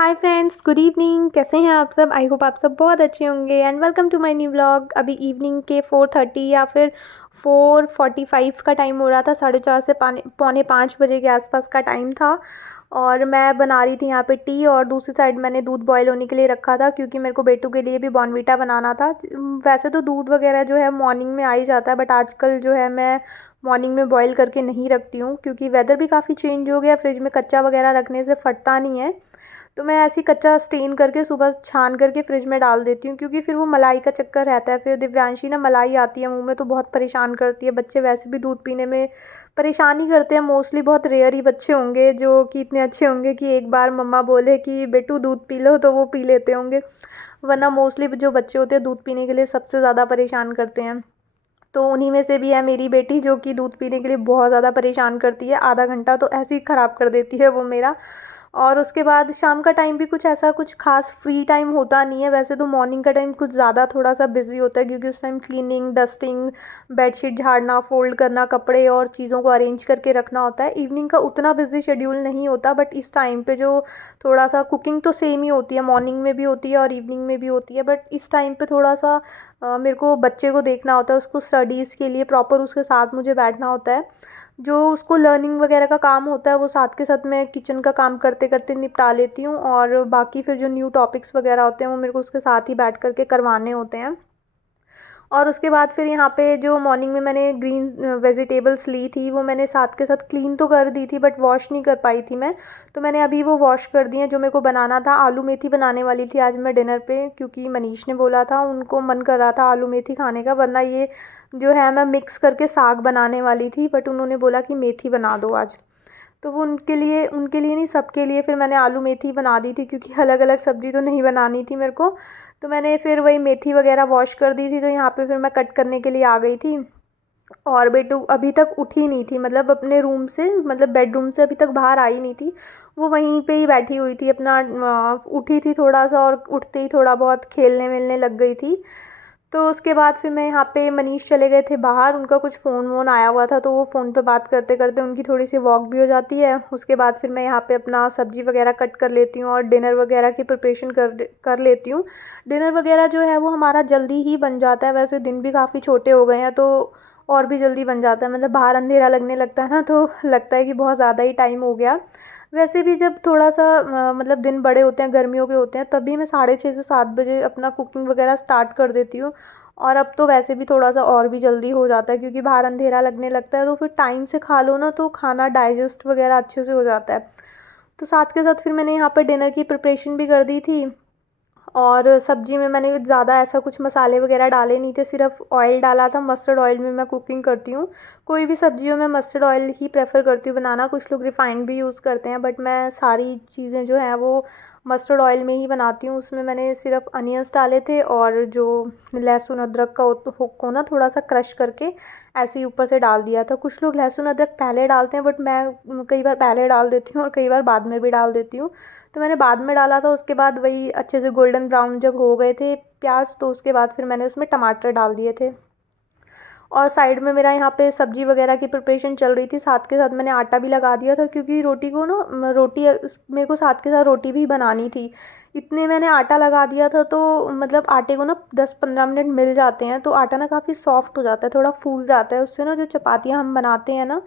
Hi friends, good evening. कैसे हैं आप सब? आई होप आप सब बहुत अच्छे होंगे and welcome to my new vlog. अभी इवनिंग के 4:30 या फिर 4:45 का टाइम हो रहा था। 4:30 से पौने 5 बजे के आसपास का टाइम था और मैं बना रही थी यहाँ पे टी और दूसरी साइड मैंने दूध बॉईल होने के लिए रखा था क्योंकि मेरे को बेटू के लिए भी बॉर्नवीटा बनाना था। वैसे तो दूध वगैरह जो है मॉर्निंग में आ ही जाता है, बट आजकल जो है मैं मॉर्निंग में बॉईल करके नहीं रखती हूँ क्योंकि वेदर भी काफ़ी चेंज हो गया। फ्रिज में कच्चा वगैरह रखने से फटता नहीं है, तो मैं ऐसे ही कच्चा स्टेन करके सुबह छान करके फ्रिज में डाल देती हूँ क्योंकि फिर वो मलाई का चक्कर रहता है। फिर दिव्यांशी ना मलाई आती है मुंह में तो बहुत परेशान करती है। बच्चे वैसे भी दूध पीने में परेशान ही करते हैं मोस्टली। बहुत रेयर ही बच्चे होंगे जो कि इतने अच्छे होंगे कि एक बार मम्मा बोले कि बेटू दूध पी लो तो वो पी लेते होंगे, वरना मोस्टली जो बच्चे होते हैं दूध पीने के लिए सबसे ज़्यादा परेशान करते हैं। तो उन्हीं में से भी है मेरी बेटी जो कि दूध पीने के लिए बहुत ज़्यादा परेशान करती है। आधा घंटा तो ऐसे ही ख़राब कर देती है वो मेरा। और उसके बाद शाम का टाइम भी कुछ ऐसा कुछ खास फ्री टाइम होता नहीं है। वैसे तो मॉर्निंग का टाइम कुछ ज़्यादा थोड़ा सा बिजी होता है क्योंकि उस टाइम क्लीनिंग, डस्टिंग, बेडशीट झाड़ना, फोल्ड करना, कपड़े और चीज़ों को अरेंज करके रखना होता है। इवनिंग का उतना बिजी शेड्यूल नहीं होता, बट इस टाइम पे जो थोड़ा सा कुकिंग तो सेम ही होती है, मॉर्निंग में भी होती है और इवनिंग में भी होती है, बट इस टाइम पे थोड़ा सा मेरे को बच्चे को देखना होता है। उसको स्टडीज़ के लिए प्रॉपर उसके साथ मुझे बैठना होता है। जो उसको लर्निंग वगैरह का काम होता है वो साथ के साथ मैं किचन का काम करते करते निपटा लेती हूँ और बाकी फिर जो न्यू टॉपिक्स वगैरह होते हैं वो मेरे को उसके साथ ही बैठ करके करवाने होते हैं। और उसके बाद फिर यहाँ पे जो मॉर्निंग में मैंने ग्रीन वेजिटेबल्स ली थी वो मैंने साथ के साथ क्लीन तो कर दी थी बट वॉश नहीं कर पाई थी मैं। तो मैंने अभी वो वॉश कर दी हैं। जो मेरे को बनाना था, आलू मेथी बनाने वाली थी आज मैं डिनर पे क्योंकि मनीष ने बोला था, उनको मन कर रहा था आलू मेथी खाने का, वरना ये जो है मैं मिक्स करके साग बनाने वाली थी, बट उन्होंने बोला कि मेथी बना दो आज। तो वो उनके लिए नहीं, सबके लिए फिर मैंने आलू मेथी बना दी थी क्योंकि अलग अलग सब्ज़ी तो नहीं बनानी थी मेरे को। तो मैंने फिर वही मेथी वगैरह वॉश कर दी थी, तो यहाँ पे फिर मैं कट करने के लिए आ गई थी। और बेटू अभी तक उठी नहीं थी, मतलब अपने रूम से, मतलब बेडरूम से अभी तक बाहर आई नहीं थी। वो वहीं पे ही बैठी हुई थी अपना। उठी थी थोड़ा सा और उठते ही थोड़ा बहुत खेलने वेलने लग गई थी। तो उसके बाद फिर मैं यहाँ पे, मनीष चले गए थे बाहर, उनका कुछ फ़ोन वोन आया हुआ था तो वो फ़ोन पे बात करते करते उनकी थोड़ी सी वॉक भी हो जाती है। उसके बाद फिर मैं यहाँ पे अपना सब्ज़ी वगैरह कट कर लेती हूँ और डिनर वगैरह की प्रिपरेशन कर लेती हूँ। डिनर वगैरह जो है वो हमारा जल्दी ही बन जाता है। वैसे दिन भी काफ़ी छोटे हो गए हैं तो और भी जल्दी बन जाता है। मतलब बाहर अंधेरा लगने लगता है ना तो लगता है कि बहुत ज़्यादा ही टाइम हो गया। वैसे भी जब थोड़ा सा मतलब दिन बड़े होते हैं, गर्मियों के होते हैं, तभी मैं 6:30 से 7 बजे अपना कुकिंग वगैरह स्टार्ट कर देती हूँ। और अब तो वैसे भी थोड़ा सा और भी जल्दी हो जाता है क्योंकि बाहर अंधेरा लगने लगता है, तो फिर टाइम से खा लो ना तो खाना डाइजेस्ट वगैरह अच्छे से हो जाता है। तो साथ के साथ फिर मैंने यहाँ पर डिनर की प्रिपरेशन भी कर दी थी। और सब्ज़ी में मैंने ज़्यादा ऐसा कुछ मसाले वगैरह डाले नहीं थे, सिर्फ ऑयल डाला था। मस्टर्ड ऑयल में मैं कुकिंग करती हूँ। कोई भी सब्जियों में मस्टर्ड ऑयल ही प्रेफर करती हूँ बनाना। कुछ लोग रिफाइंड भी यूज़ करते हैं, बट मैं सारी चीज़ें जो हैं वो मस्टर्ड ऑयल में ही बनाती हूँ। उसमें मैंने सिर्फ अनियंस डाले थे और जो लहसुन अदरक का को ना थोड़ा सा क्रश करके ऐसे ही ऊपर से डाल दिया था। कुछ लोग लहसुन अदरक पहले डालते हैं, बट मैं कई बार पहले डाल देती हूँ और कई बार बाद में भी डाल देती हूँ। तो मैंने बाद में डाला था। उसके बाद वही अच्छे से गोल्डन ब्राउन जब हो गए थे प्याज, तो उसके बाद फिर मैंने उसमें टमाटर डाल दिए थे। और साइड में मेरा यहाँ पे सब्जी वगैरह की प्रिपरेशन चल रही थी। साथ के साथ मैंने आटा भी लगा दिया था क्योंकि रोटी को ना, रोटी मेरे को साथ के साथ रोटी भी बनानी थी। इतने मैंने आटा लगा दिया था तो मतलब आटे को ना 10-15 मिनट मिल जाते हैं तो आटा ना काफ़ी सॉफ्ट हो जाता है, थोड़ा फूल जाता है। उससे ना जो चपातियाँ हम बनाते हैं ना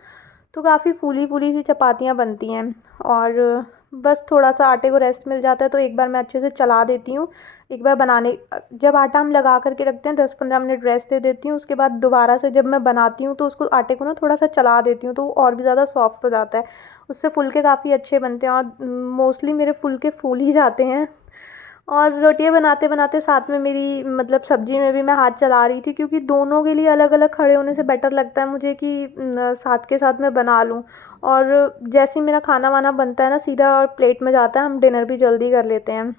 तो काफ़ी फूली फूली सी चपातियाँ बनती हैं। और बस थोड़ा सा आटे को रेस्ट मिल जाता है तो एक बार मैं अच्छे से चला देती हूँ। एक बार बनाने, जब आटा हम लगा करके रखते हैं 10-15 मिनट रेस्ट दे देती हूँ। उसके बाद दोबारा से जब मैं बनाती हूँ तो उसको आटे को ना थोड़ा सा चला देती हूँ तो वो और भी ज़्यादा सॉफ्ट हो जाता है। उससे फुलके काफ़ी अच्छे बनते हैं और मोस्टली मेरे फुलके फूल ही जाते हैं। और रोटियां बनाते बनाते साथ में मेरी मतलब सब्जी में भी मैं हाथ चला रही थी क्योंकि दोनों के लिए अलग अलग खड़े होने से बेटर लगता है मुझे कि साथ के साथ मैं बना लूँ। और जैसे ही मेरा खाना वाना बनता है ना सीधा और प्लेट में जाता है, हम डिनर भी जल्दी कर लेते हैं।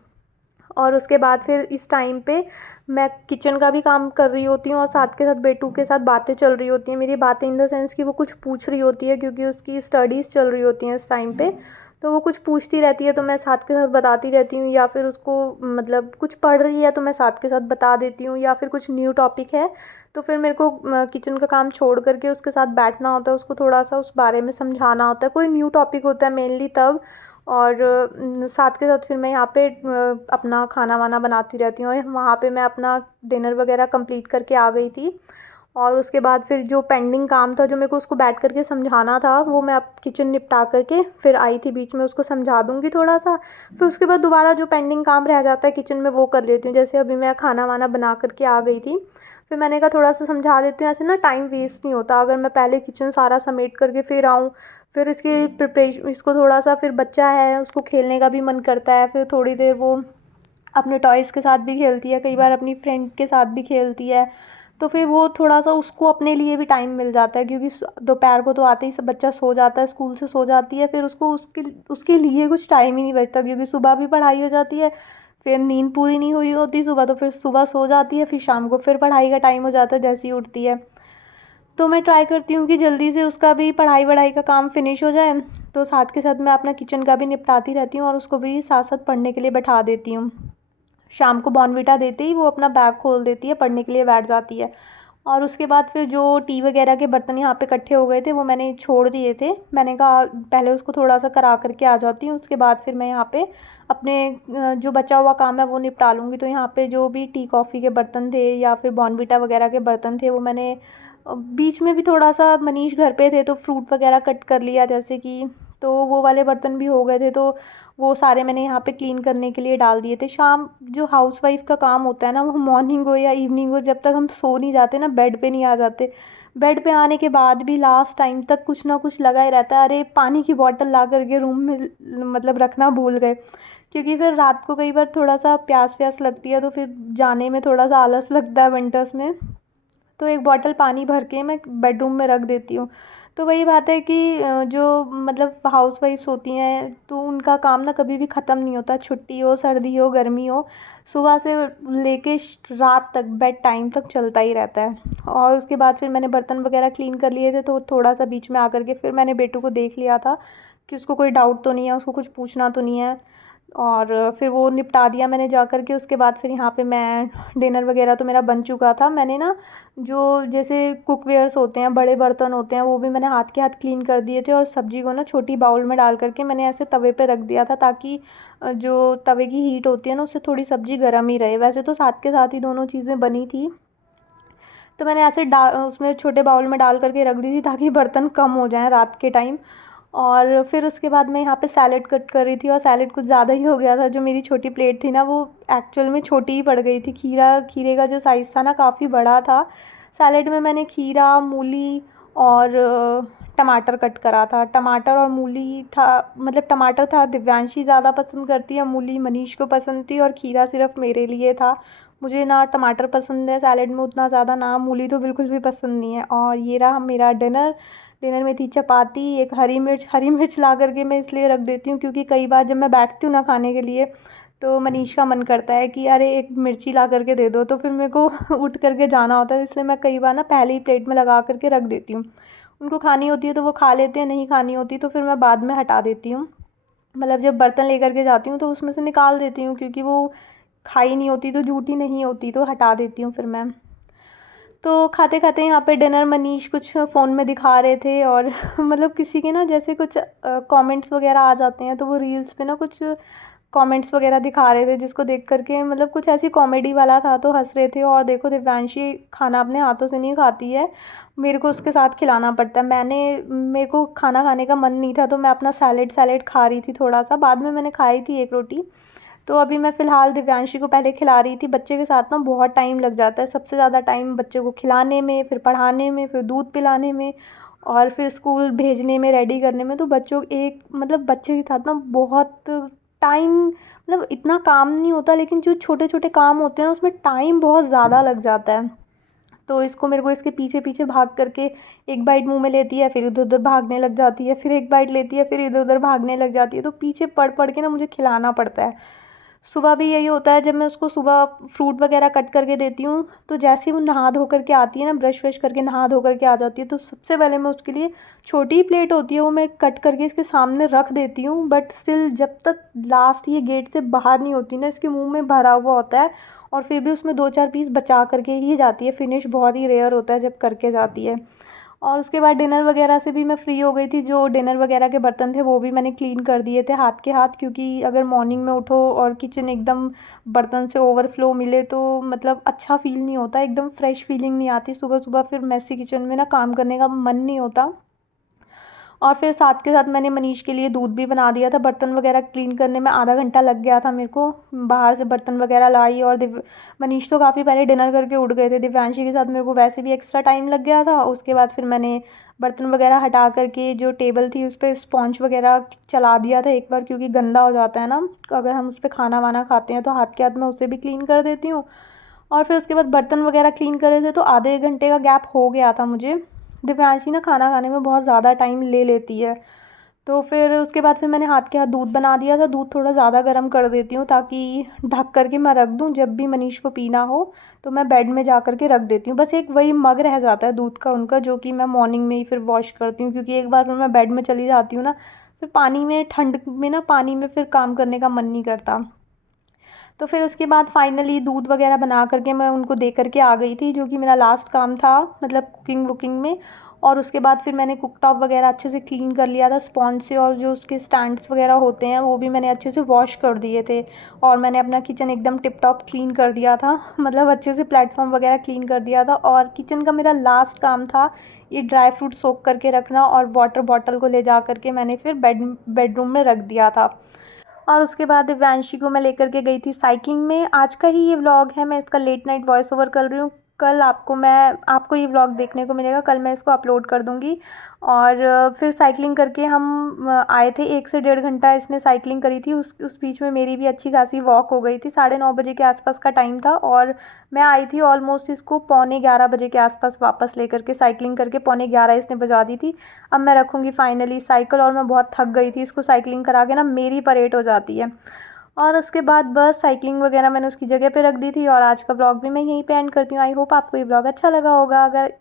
और उसके बाद फिर इस टाइम पे मैं किचन का भी काम कर रही होती हूँ और साथ के साथ बेटू के साथ बातें चल रही होती हैं। मेरी बातें इन द सेंस कि वो कुछ पूछ रही होती है क्योंकि उसकी स्टडीज़ चल रही होती हैं इस टाइम पे। तो वो कुछ पूछती रहती है तो मैं साथ के साथ बताती रहती हूँ, या फिर उसको मतलब कुछ पढ़ रही है तो मैं साथ के साथ बता देती हूँ, या फिर कुछ न्यू टॉपिक है तो फिर मेरे को किचन का काम छोड़ करके उसके साथ बैठना होता है, उसको थोड़ा सा उस बारे में समझाना होता है। कोई न्यू टॉपिक होता है मेनली तब। और साथ के साथ फिर मैं यहाँ पे अपना खाना वाना बनाती रहती हूँ। और वहाँ पे मैं अपना डिनर वगैरह कंप्लीट करके आ गई थी। और उसके बाद फिर जो पेंडिंग काम था, जो मेरे को उसको बैठ करके समझाना था, वो मैं अब किचन निपटा करके फिर आई थी। बीच में उसको समझा दूँगी थोड़ा सा, फिर उसके बाद दोबारा जो पेंडिंग काम रह जाता है किचन में वो कर लेती हूँ। जैसे अभी मैं खाना वाना बना करके आ गई थी, फिर मैंने कहा थोड़ा सा समझा देती हूँ, ऐसे ना टाइम वेस्ट नहीं होता। अगर मैं पहले किचन सारा समेट करके फिर आऊँ, फिर इसकी प्रिपरेशन, इसको थोड़ा सा, फिर बच्चा है उसको खेलने का भी मन करता है, फिर थोड़ी देर वो अपने टॉयज़ के साथ भी खेलती है, कई बार अपनी फ्रेंड के साथ भी खेलती है। तो फिर वो थोड़ा सा उसको अपने लिए भी टाइम मिल जाता है, क्योंकि दोपहर को तो आते ही सब बच्चा सो जाता है, स्कूल से सो जाती है, फिर उसको उसके उसके लिए कुछ टाइम ही नहीं बचता, क्योंकि सुबह भी पढ़ाई हो जाती है, फिर नींद पूरी नहीं हुई होती सुबह, तो फिर सुबह सो जाती है, फिर शाम को फिर पढ़ाई का टाइम हो जाता है जैसे ही उठती है। तो मैं ट्राई करती हूँ कि जल्दी से उसका भी पढ़ाई वढ़ाई का काम फिनिश हो जाए, तो साथ के साथ मैं अपना किचन का भी निपटाती रहती हूँ और उसको भी साथ साथ पढ़ने के लिए बैठा देती हूँ। शाम को बॉर्नविटा देते ही वो अपना बैग खोल देती है, पढ़ने के लिए बैठ जाती है। और उसके बाद फिर जो टी वगैरह के बर्तन यहाँ पे इकट्ठे हो गए थे, वो मैंने छोड़ दिए थे। मैंने कहा पहले उसको थोड़ा सा करा करके आ जाती हूँ, उसके बाद फिर मैं यहाँ पे अपने जो बचा हुआ काम है वो निपटा लूँगी। तो यहाँ पे जो भी टी कॉफ़ी के बर्तन थे या फिर बॉर्नविटा वगैरह के बर्तन थे, वो मैंने बीच में भी थोड़ा सा मनीष घर पे थे तो फ्रूट वगैरह कट कर लिया जैसे कि, तो वो वाले बर्तन भी हो गए थे, तो वो सारे मैंने यहाँ पे क्लीन करने के लिए डाल दिए थे। शाम जो हाउसवाइफ़ का काम होता है ना, वो मॉर्निंग हो या इवनिंग हो, जब तक हम सो नहीं जाते ना, बेड पे नहीं आ जाते, बेड पे आने के बाद भी लास्ट टाइम तक कुछ ना कुछ लगा ही रहता है। अरे पानी की बॉटल ला करके रूम में मतलब रखना भूल गए, क्योंकि फिर रात को कई बार थोड़ा सा प्यास व्यास लगती है, तो फिर जाने में थोड़ा सा आलस लगता है विंटर्स में, तो एक बॉटल पानी भर के मैं बेडरूम में रख देती हूँ। तो वही बात है कि जो मतलब हाउसवाइफ्स होती हैं, तो उनका काम ना कभी भी ख़त्म नहीं होता, छुट्टी हो, सर्दी हो, गर्मी हो, सुबह से लेके रात तक बेड टाइम तक चलता ही रहता है। और उसके बाद फिर मैंने बर्तन वगैरह क्लीन कर लिए थे, तो थोड़ा सा बीच में आकर के फिर मैंने बेटू को देख लिया था कि उसको कोई डाउट तो नहीं है, उसको कुछ पूछना तो नहीं है। और फिर वो निपटा दिया मैंने जा कर के। उसके बाद फिर यहाँ पे मैं डिनर वगैरह तो मेरा बन चुका था। मैंने ना जो जैसे कुकवेयर्स होते हैं, बड़े बर्तन होते हैं, वो भी मैंने हाथ के हाथ क्लीन कर दिए थे, और सब्ज़ी को ना छोटी बाउल में डाल करके मैंने ऐसे तवे पे रख दिया था, ताकि जो तवे की हीट होती है ना, उससे थोड़ी सब्ज़ी गर्म ही रहे। वैसे तो साथ के साथ ही दोनों चीज़ें बनी थी, तो मैंने ऐसे उसमें छोटे बाउल में डाल करके रख दी थी, ताकि बर्तन कम हो जाएं रात के टाइम। और फिर उसके बाद मैं यहाँ पे सैलेड कट कर रही थी, और सैलेड कुछ ज़्यादा ही हो गया था। जो मेरी छोटी प्लेट थी ना, वो एक्चुअल में छोटी ही पड़ गई थी। खीरे का जो साइज़ था ना, काफ़ी बड़ा था। सैलेड में मैंने खीरा, मूली और टमाटर कट करा था। टमाटर और मूली था, मतलब टमाटर था दिव्यांशी ज़्यादा पसंद करती है, मूली मनीष को पसंद थी, और खीरा सिर्फ मेरे लिए था। मुझे ना टमाटर पसंद है सैलेड में उतना ज़्यादा, ना मूली तो बिल्कुल भी पसंद नहीं है। और ये रहा मेरा डिनर। डिनर में थी चपाती, एक हरी मिर्च ला करके मैं इसलिए रख देती हूँ, क्योंकि कई बार जब मैं बैठती हूँ ना खाने के लिए, तो मनीष का मन करता है कि अरे एक मिर्ची ला करके दे दो, तो फिर मेरे को उठ करके जाना होता है, इसलिए मैं कई बार ना पहले ही प्लेट में लगा करके रख देती हूँ। उनको खानी होती है तो वो खा लेते हैं, नहीं खानी होती तो फिर मैं बाद में हटा देती हूँ। मतलब जब बर्तन लेकर के जाती हूँ तो उसमें से निकाल देती हूँ, क्योंकि वो खाई नहीं होती तो जूठी नहीं होती, तो हटा देती हूँ फिर मैं। तो खाते खाते यहाँ पे डिनर मनीष कुछ फ़ोन में दिखा रहे थे, और मतलब किसी के ना जैसे कुछ कमेंट्स वगैरह आ जाते हैं, तो वो रील्स पे ना कुछ कमेंट्स वगैरह दिखा रहे थे, जिसको देख करके मतलब कुछ ऐसी कॉमेडी वाला था, तो हंस रहे थे। और देखो दिव्यांशी खाना अपने हाथों से नहीं खाती है, मेरे को उसके साथ खिलाना पड़ता है। मेरे को खाना खाने का मन नहीं था, तो मैं अपना सैलेड सैलेड खा रही थी थोड़ा सा, बाद में मैंने खाई थी एक रोटी। तो अभी मैं फ़िलहाल दिव्यांशी को पहले खिला रही थी। बच्चे के साथ ना बहुत टाइम लग जाता है, सबसे ज़्यादा टाइम बच्चे को खिलाने में, फिर पढ़ाने में, फिर दूध पिलाने में, और फिर स्कूल भेजने में, रेडी करने में। तो बच्चों एक मतलब बच्चे के साथ ना बहुत टाइम, मतलब इतना काम नहीं होता, लेकिन जो छोटे छोटे काम होते हैं ना, उसमें टाइम बहुत ज़्यादा लग जाता है। तो इसको मेरे को इसके पीछे पीछे भाग करके, एक बाइट मुंह में लेती है, फिर इधर उधर भागने लग जाती है, फिर एक बाइट लेती है, फिर इधर उधर भागने लग जाती है, तो पीछे पड़ पड़ के ना मुझे खिलाना पड़ता है। सुबह भी यही होता है, जब मैं उसको सुबह फ्रूट वगैरह कट करके देती हूँ, तो जैसे ही वो नहा धो करके आती है ना, ब्रश व्रश करके नहा धो करके आ जाती है, तो सबसे पहले मैं उसके लिए छोटी प्लेट होती है वो मैं कट करके इसके सामने रख देती हूँ। बट स्टिल जब तक लास्ट ये गेट से बाहर नहीं होती ना, इसके मुंह में भरा हुआ होता है, और फिर भी उसमें दो चार पीस बचा करके ही जाती है। फिनिश बहुत ही रेयर होता है जब करके जाती है। और उसके बाद डिनर वगैरह से भी मैं फ्री हो गई थी। जो डिनर वगैरह के बर्तन थे वो भी मैंने क्लीन कर दिए थे हाथ के हाथ, क्योंकि अगर मॉर्निंग में उठो और किचन एकदम बर्तन से ओवरफ्लो मिले तो मतलब अच्छा फ़ील नहीं होता, एकदम फ्रेश फीलिंग नहीं आती सुबह सुबह। फिर मैसी किचन में ना काम करने का मन नहीं होता। और फिर साथ के साथ मैंने मनीष के लिए दूध भी बना दिया था। बर्तन वगैरह क्लीन करने में आधा घंटा लग गया था मेरे को। बाहर से बर्तन वगैरह लाई और मनीष तो काफ़ी पहले डिनर करके उठ गए थे। दिव्यांशी के साथ मेरे को वैसे भी एक्स्ट्रा टाइम लग गया था। उसके बाद फिर मैंने बर्तन वगैरह हटा करके जो टेबल थी उस पर स्पॉन्ज वगैरह चला दिया था एक बार, क्योंकि गंदा हो जाता है ना अगर हम उस पर खाना वाना खाते हैं, तो हाथ के हाथ मैं उसे भी क्लीन कर देती हूँ। और फिर उसके बाद बर्तन वगैरह क्लीन करे थे तो आधे एक घंटे का गैप हो गया था मुझे। दिव्यांशी ना खाना खाने में बहुत ज़्यादा टाइम ले लेती है। तो फिर उसके बाद फिर मैंने हाथ के हाथ दूध बना दिया था। दूध थोड़ा ज़्यादा गर्म कर देती हूँ ताकि ढक करके मैं रख दूँ, जब भी मनीष को पीना हो तो मैं बेड में जा करके रख देती हूँ। बस एक वही मग रह जाता है दूध का उनका, जो कि मैं मॉर्निंग में ही फिर वॉश करती हूँ, क्योंकि एक बार फिर मैं बेड में चली जाती हूँ ना, फिर पानी में ठंड में ना पानी में फिर काम करने का मन नहीं करता। तो फिर उसके बाद फाइनली दूध वगैरह बना करके मैं उनको दे करके आ गई थी, जो कि मेरा लास्ट काम था मतलब कुकिंग वुकिंग में। और उसके बाद फिर मैंने कुकटॉप वगैरह अच्छे से क्लीन कर लिया था स्पॉन्ज से, और जो उसके स्टैंड्स वगैरह होते हैं वो भी मैंने अच्छे से वॉश कर दिए थे। और मैंने अपना किचन एकदम टिप टॉप क्लीन कर दिया था मतलब अच्छे से प्लेटफॉर्म वगैरह क्लीन कर दिया था। और किचन का मेरा लास्ट काम था ये ड्राई फ्रूट सोक करके रखना, और वाटर बॉटल को ले जा करके मैंने फिर बेडरूम में रख दिया था। और उसके बाद दिव्यांशी को मैं लेकर के गई थी साइकिलिंग में। आज का ही ये व्लॉग है, मैं इसका लेट नाइट वॉइस ओवर कर रही हूँ। कल आपको ये व्लॉग देखने को मिलेगा, कल मैं इसको अपलोड कर दूँगी। और फिर साइकिलिंग करके हम आए थे। 1 से 1.5 घंटा इसने साइकिलिंग करी थी। उस बीच में मेरी भी अच्छी खासी वॉक हो गई थी। 9:30 बजे के आसपास का टाइम था और मैं आई थी ऑलमोस्ट इसको 11:45 बजे के आसपास वापस लेकर के। साइकिलिंग करके 11:45 इसने बजा दी थी। अब मैं रखूँगी फाइनली साइकिल, और मैं बहुत थक गई थी। इसको साइकिलिंग करा के ना मेरी परेड हो जाती है। और उसके बाद बस साइकिलिंग वगैरह मैंने उसकी जगह पे रख दी थी। और आज का ब्लॉग भी मैं यहीं पे एंड करती हूँ। आई होप आपको ये ब्लॉग अच्छा लगा होगा। अगर